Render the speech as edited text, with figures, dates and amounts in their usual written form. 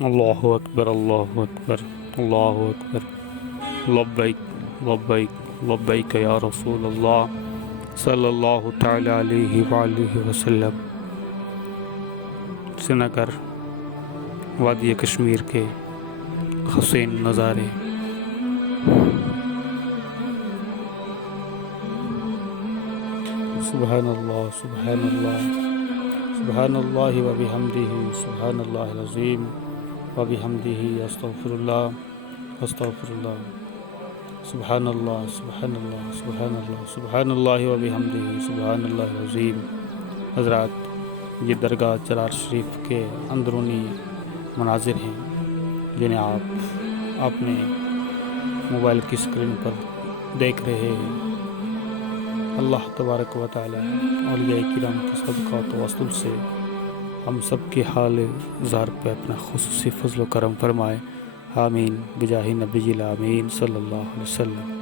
اللہ اکبر اللہ اکبر اللہ اکبر لبیک لبیک لبیک یا رسول اللہ صلی اللہ تعالی علیہ وآلہ وسلم۔ سری نگر وادی کشمیر کے حسین نظارے۔ سبحان اللہ سبحان اللہ سبحان اللہ وبحمدہ سبحان اللہ العظیم وبحمدہ استغفر اللہ استغفر اللہ۔ سبحان اللہ سبحان اللہ سبحان اللہ سبحان اللہ وبحمدہ سبحان اللہ العظیم۔ حضرات، یہ درگاہ چرار شریف کے اندرونی مناظر ہیں جنہیں آپ اپنے موبائل کی اسکرین پر دیکھ رہے ہیں۔ اللہ تبارک و تعالی اولیاء کرام کے صدقات و وصول سے ہم سب کے حال ظاہر پہ اپنا خصوصی فضل و کرم فرمائے، آمین بجاہ نبی الامین صلی اللہ علیہ وسلم۔